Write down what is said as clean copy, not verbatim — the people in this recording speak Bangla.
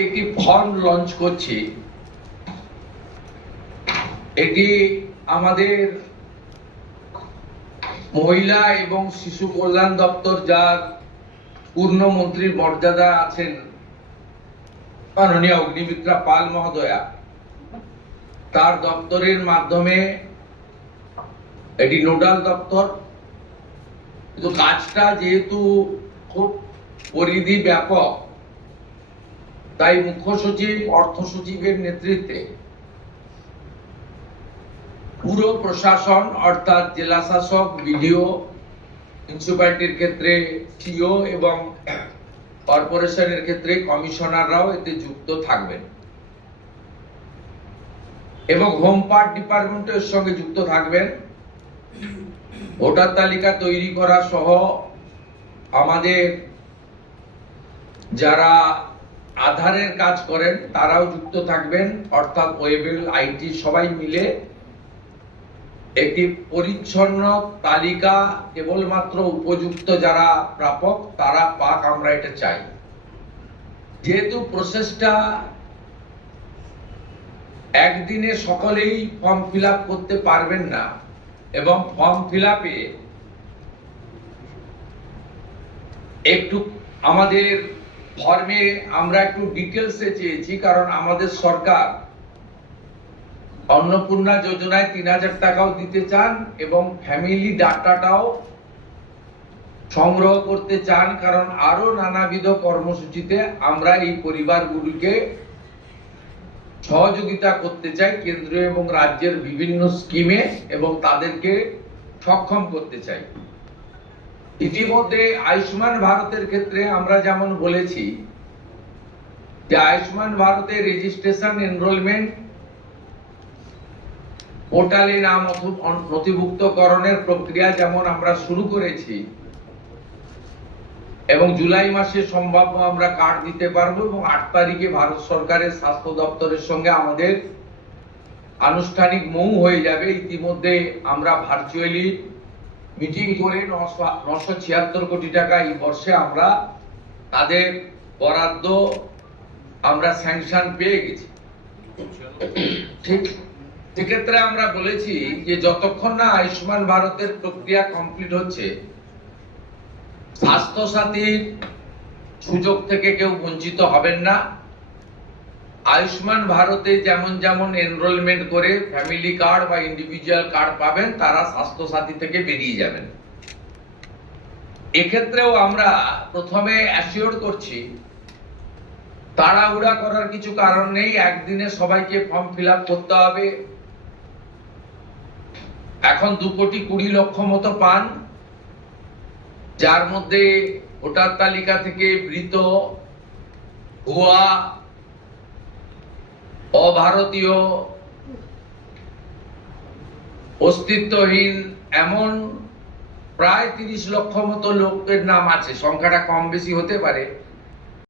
আজকে একটি ফর্ম লঞ্চ করছি। এটি আমাদের মহিলা এবং শিশু কল্যাণ দপ্তর, যার পূর্ণ মন্ত্রীর মর্যাদা আছেন মাননীয় অগ্নিমিত্রা পাল মহোদয়া, তার দপ্তরের মাধ্যমে এটি নোডাল দপ্তর। কিন্তু কাজটা যেহেতু খুব পরিধি ব্যাপক, তাই মুখ্য সচিব, অর্থ সচিবের নেতৃত্বে পুরো প্রশাসন অর্থাৎ জেলা শাসক, বিডিও, মিউনিসিপ্যালিটির ক্ষেত্রে সিও এবং কর্পোরেশনের ক্ষেত্রে কমিশনাররাও এতে যুক্ত থাকবেন এবং হোম পার্ট ডিপার্টমেন্টও এর সঙ্গে যুক্ত থাকবেন। ভোটার তালিকা তৈরি করা সহ আমাদের যারা আধারের কাজ করেন তারাও যুক্ত থাকবেন, অর্থাৎ ওয়েবেল, আইটি সবাই মিলে একটি পরিচ্ছন্ন তালিকা কেবলমাত্র উপযুক্ত যারা প্রাপক তারা পাক, আমরা এটা চাই। যেহেতু প্রসেসটা একদিনে সকলেই ফর্ম ফিল আপ করতে পারবেন না এবং ফর্ম ফিল আপে একটু আমাদের ফর্মে আমরা একটু ডিটেলসে চেয়েছি, কারণ আমাদের সরকার অন্নপূর্ণা যোজনায় ৩,০০০ টাকাও দিতে চান এবং ফ্যামিলি ডাটাটাও সংগ্রহ করতে চান, কারণ আরো নানাবিধ কর্মসূচিতে আমরা এই পরিবারগুলিকে সহযোগিতা করতে চাই কেন্দ্রীয় এবং রাজ্যের বিভিন্ন স্কিমে, এবং তাদেরকে সক্ষম করতে চাই। ইতিমধ্যে আয়ুষ্মান ভারতের ক্ষেত্রে আমরা যেমন বলেছি যে আয়ুষ্মান ভারতের রেজিস্ট্রেশন, এনরোলমেন্ট, পোর্টালে নাম নথিভুক্তকরণের প্রক্রিয়া যেমন আমরা শুরু করেছি এবং জুলাই মাসে সম্ভাব্য আমরা কার্ড দিতে পারবো, এবং ৮ তারিখে ভারত সরকারের স্বাস্থ্য দপ্তরের সঙ্গে আমাদের আনুষ্ঠানিক মৌ হয়ে যাবে। ইতিমধ্যে আমরা ভার্চুয়ালি মিটিং করে 976 কোটি টাকা এই বর্ষে আমরা তাদের বরাদ্দ আমরা স্যাংশন পেয়ে গেছি। ঠিক সেক্ষেত্রে আমরা বলেছি যে যতক্ষণ না আয়ুষ্মান ভারতের প্রক্রিয়া কমপ্লিট হচ্ছে, স্বাস্থ্য সাথীর সুযোগ থেকে কেউ বঞ্চিত হবেন না। আয়ুষ্মান ভারতে যেমন যেমন এনরোলমেন্ট করে ফ্যামিলি কার্ড বা ইন্ডিভিজুয়াল কার্ড পাবেন, তারা স্বাস্থ্য সাথী থেকে বেরিয়ে যাবেন। এক্ষেত্রেও আমরা প্রথমে অ্যাসিওর করছি তাড়াহুড়া করার কিছু কারণ নেই, একদিনে সবাইকে ফর্ম ফিল আপ করতে হবে। এখন 2,20,00,000 মতো পান, যার মধ্যে ভোটার তালিকা থেকে মৃত, ভুয়া, অভারতীয়, অস্তিত্বহীন এমন প্রায় 30 লক্ষ মতো লোকের নাম আছে। সংখ্যাটা কম বেশি হতে পারে,